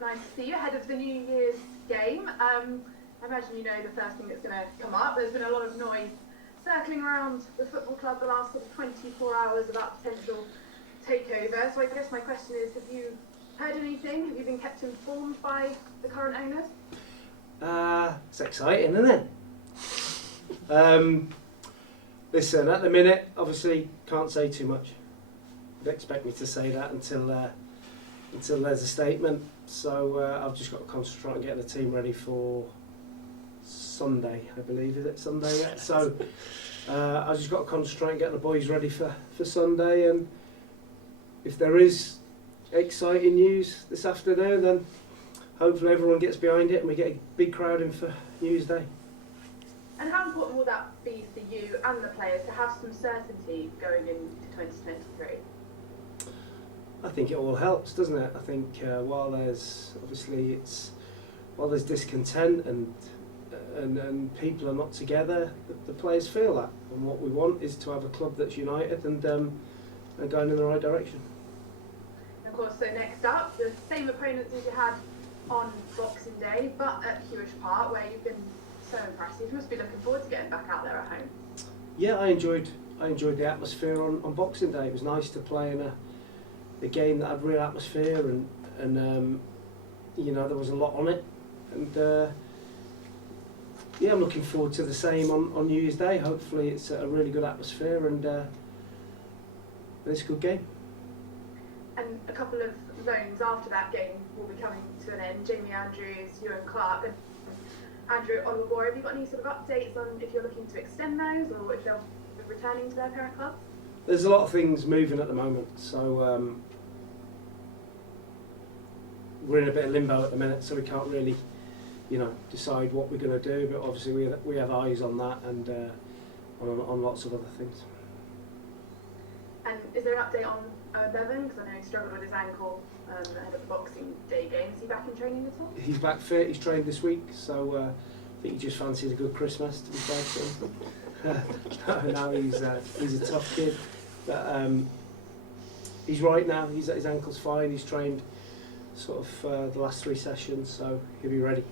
Nice to see you ahead of the New Year's game. I imagine you know the first thing that's going to come up. There's been a lot of noise circling around the football club the last sort of 24 hours about potential takeover. So I guess my question is, have you heard anything? Have you been kept informed by the current owners? It's exciting, isn't it? Listen, at the minute, obviously can't say too much. You'd expect me to say that until there's a statement. So I've just got to concentrate on getting the team ready for Sunday, I believe. Is it Sunday yet? So I've just got to concentrate on getting the boys ready for Sunday. And if there is exciting news this afternoon, then hopefully everyone gets behind it and we get a big crowd in for New Year's Day. And how important will that be for you and the players to have some certainty going into 2023? I think it all helps, doesn't it? I think while there's discontent and people are not together, the players feel that. And what we want is to have a club that's united and going in the right direction. And of course, so next up, the same opponents as you had on Boxing Day, but at Hewish Park, where you've been so impressive. You must be looking forward to getting back out there at home. Yeah, I enjoyed the atmosphere on Boxing Day. It was nice to play in a game that had real atmosphere and you know, there was a lot on it. And yeah, I'm looking forward to the same on New Year's Day. Hopefully it's a really good atmosphere and it's a good game. And a couple of loans after that game will be coming to an end. Jamie Andrews, Ewan Clark, and Andrew Olubor. Have you got any sort of updates on if you're looking to extend those or if they'll be returning to their parent clubs? There's a lot of things moving at the moment, so we're in a bit of limbo at the minute, so we can't really, you know, decide what we're going to do. But obviously we have eyes on that and on lots of other things. And is there an update on Bevan? Because I know he struggled with his ankle ahead of the Boxing Day game. Is he back in training at all? He's back fit. He's trained this week, so I think he just fancied a good Christmas, to be fair to him. No, he's a tough kid, but he's right now. His ankle's fine. He's trained sort of the last 3 sessions, so he'll be ready.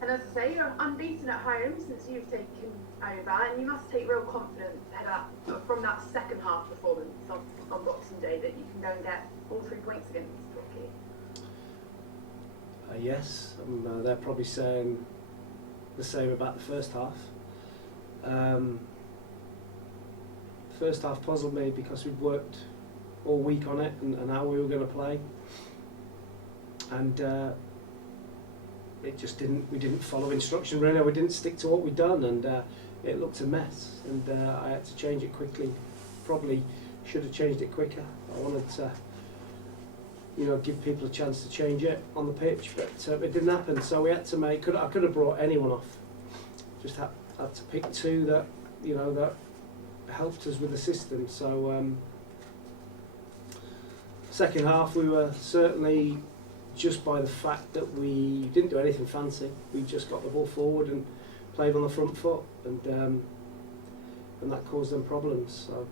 And as I say, you're unbeaten at home since you've taken over, and you must take real confidence from that second half performance on Boxing Day that you can go and get all 3 points against Torquay. Yes, they're probably saying the same about the first half. First half puzzled me because we'd worked all week on it and how we were going to play, and it just we didn't follow instruction really. We didn't stick to what we'd done, and it looked a mess, and I had to change it quickly. Probably should have changed it quicker. I wanted to, you know, give people a chance to change it on the pitch, but it didn't happen. So we had to I could have brought anyone off. Just had to pick 2 that, you know, that helped us with the system. So second half we were certainly, just by the fact that we didn't do anything fancy, we just got the ball forward and played on the front foot, and that caused them problems. So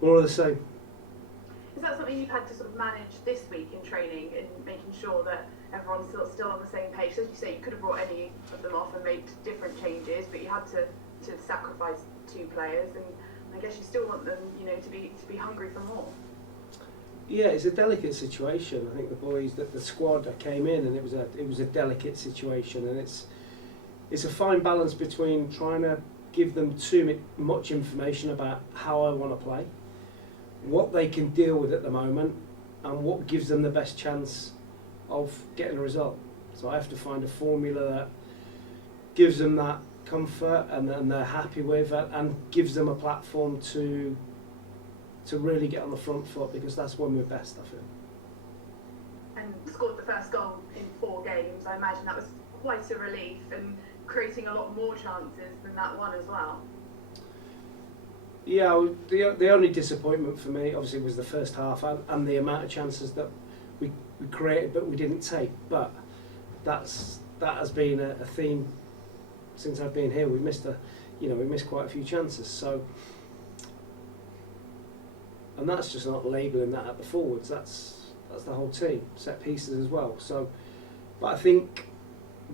more of the same. Is that something you've had to sort of manage this week in training and making sure that everyone's still on the same page? As you say, you could have brought any of them off and made different changes, but you had to sacrifice 2 players, and I guess you still want them, you know, to be hungry for more. Yeah, it's a delicate situation. I think the boys, the squad that came in, and it was a delicate situation, and it's a fine balance between trying to give them too much information about how I want to play, what they can deal with at the moment, and what gives them the best chance of getting a result. So I have to find a formula that gives them that comfort and they're happy with it, and gives them a platform to really get on the front foot, because that's when we're best, I feel. And scored the first goal in 4 games. I imagine that was quite a relief, and creating a lot more chances than that one as well. Yeah, the only disappointment for me obviously was the first half and the amount of chances that we created but we didn't take. But that has been a theme since I've been here. We missed quite a few chances. So, and that's just not labelling that at the forwards. That's That's the whole team, set pieces as well. So, but I think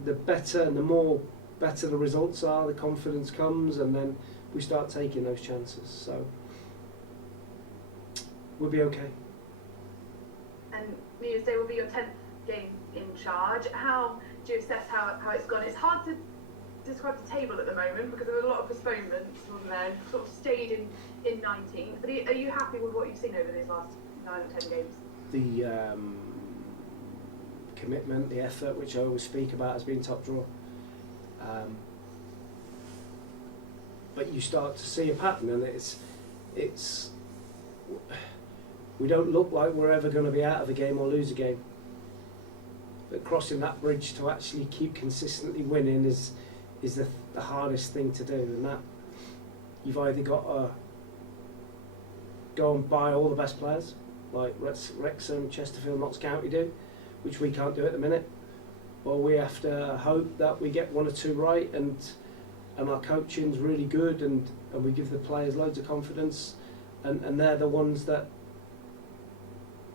the better and the more better the results are, the confidence comes, and then we start taking those chances. So we'll be okay. And New Year's Day will be your 10th game in charge. How do you assess how it's gone? It's hard to describe the table at the moment because there were a lot of postponements, wasn't there? And sort of stayed in 19th. But are you happy with what you've seen over these last 9 or 10 games? The commitment, the effort, which I always speak about, has been top drawer. But you start to see a pattern, and it's we don't look like we're ever going to be out of a game or lose a game. But crossing that bridge to actually keep consistently winning is the hardest thing to do, and that you've either got to go and buy all the best players, like Wrexham, Chesterfield, Notts County do, which we can't do at the minute, or we have to hope that we get 1 or 2 right, and our coaching's really good, and we give the players loads of confidence, and they're the ones that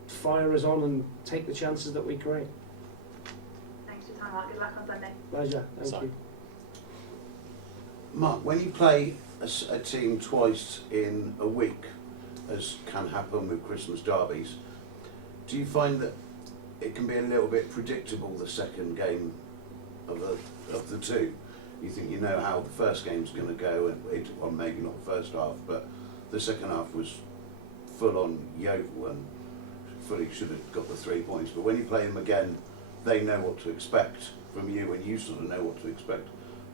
fire us on and take the chances that we create. Thanks for your time, Mark. Good luck on Sunday. Pleasure, thank you. Mark, when you play a team twice in a week, as can happen with Christmas derbies, do you find that it can be a little bit predictable, the second game of the two? You think you know how the first game's going to go, well, maybe not the first half, but the second half was full on Yeovil and fully should have got the 3 points. But when you play them again, they know what to expect from you, and you sort of know what to expect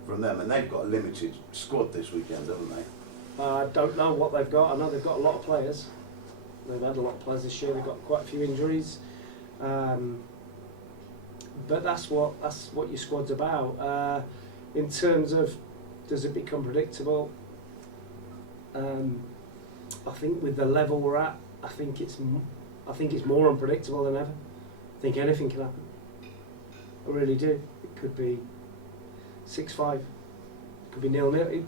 from them. And they've got a limited squad this weekend, haven't they? I don't know what they've got. I know they've got a lot of players. They've had a lot of players this year. They've got quite a few injuries. But that's what your squad's about. In terms of, does it become predictable? I think with the level we're at, I think it's more unpredictable than ever. I think anything can happen. I really do. It could be 6-5. It could be 0-0. You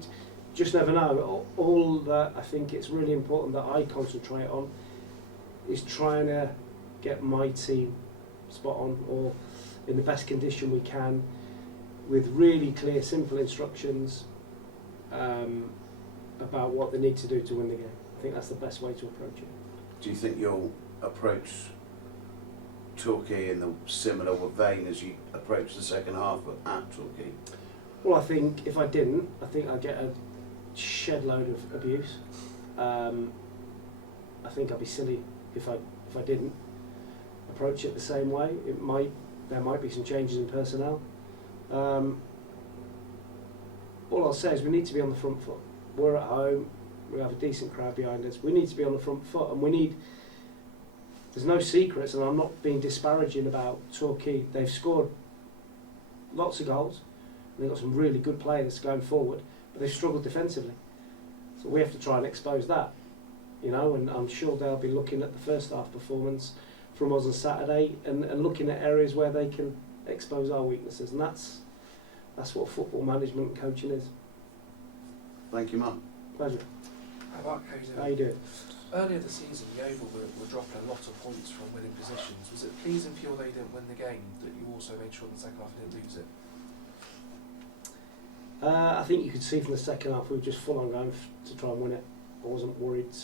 just never know. All that I think it's really important that I concentrate on is trying to get my team spot on, or in the best condition we can, with really clear, simple instructions about what they need to do to win the game. I think that's the best way to approach it. Do you think you'll approach Torquay in the similar vein as you approach the second half at Torquay? Well, I think if I didn't, I think I'd get a shed load of abuse. I think I'd be silly if I didn't approach it the same way. There might be some changes in personnel. All I'll say is we need to be on the front foot. We're at home, we have a decent crowd behind us. We need to be on the front foot, and there's no secrets, and I'm not being disparaging about Torquay. They've scored lots of goals, and they've got some really good players going forward, but they've struggled defensively. So we have to try and expose that, and I'm sure they'll be looking at the first half performance from us on Saturday and looking at areas where they can expose our weaknesses, and that's what football management and coaching is. Thank you, Mark. Pleasure. Hi Mark, how you doing? How you doing? Earlier this season, Yeovil were dropping a lot of points from winning positions. Was it pleasing for you they didn't win the game, that you also made sure in the second half you didn't lose it? I think you could see from the second half we were just full on going to try and win it. I wasn't worried.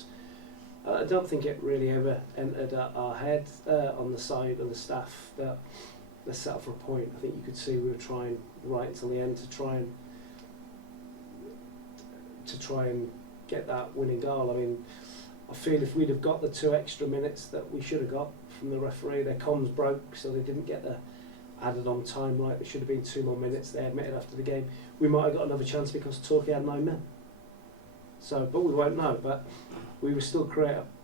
I don't think it really ever entered our head on the side of the staff that let's settle for a point. I think you could see we were trying right until the end to try and get that winning goal. I mean, I feel if we'd have got the 2 extra minutes that we should have got from the referee, their comms broke, so they didn't get the added on time right. There should have been 2 more minutes. They admitted after the game we might have got another chance because Torquay had 9 men. So, but we won't know. But we were still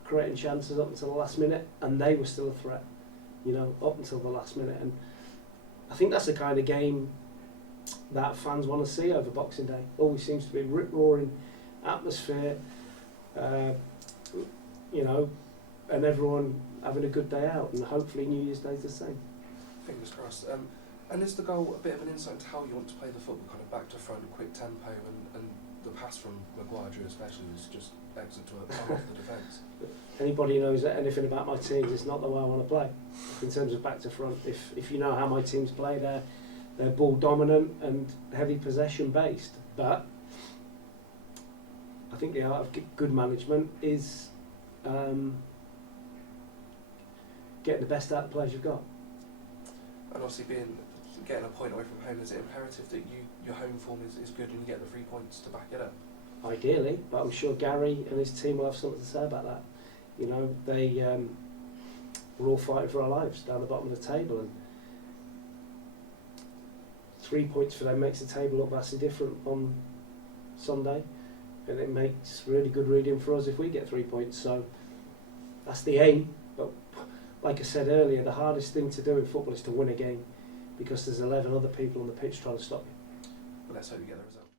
creating chances up until the last minute, and they were still a threat, up until the last minute. And I think that's the kind of game that fans want to see over Boxing Day. Always seems to be rip-roaring atmosphere, and everyone having a good day out, and hopefully New Year's Day's the same. Fingers crossed. And is the goal a bit of an insight into how you want to play the football, kind of back to front, quick tempo, and the pass from Maguire Drew especially was just excellent to come off the defence. Anybody who knows anything about my teams, it's not the way I want to play in terms of back to front. If you know how my teams play, they're ball dominant and heavy possession based. But I think the art of good management is getting the best out of the players you've got. And obviously getting a point away from home, is it imperative that your home form is good and you get the 3 points to back it up? Ideally, but I'm sure Gary and his team will have something to say about that. You know, we're all fighting for our lives down the bottom of the table, and 3 points for them makes the table look vastly different on Sunday, and it makes really good reading for us if we get 3 points. So that's the aim. But like I said earlier, the hardest thing to do in football is to win a game, because there's 11 other people on the pitch trying to stop you. But let's hope you get the result.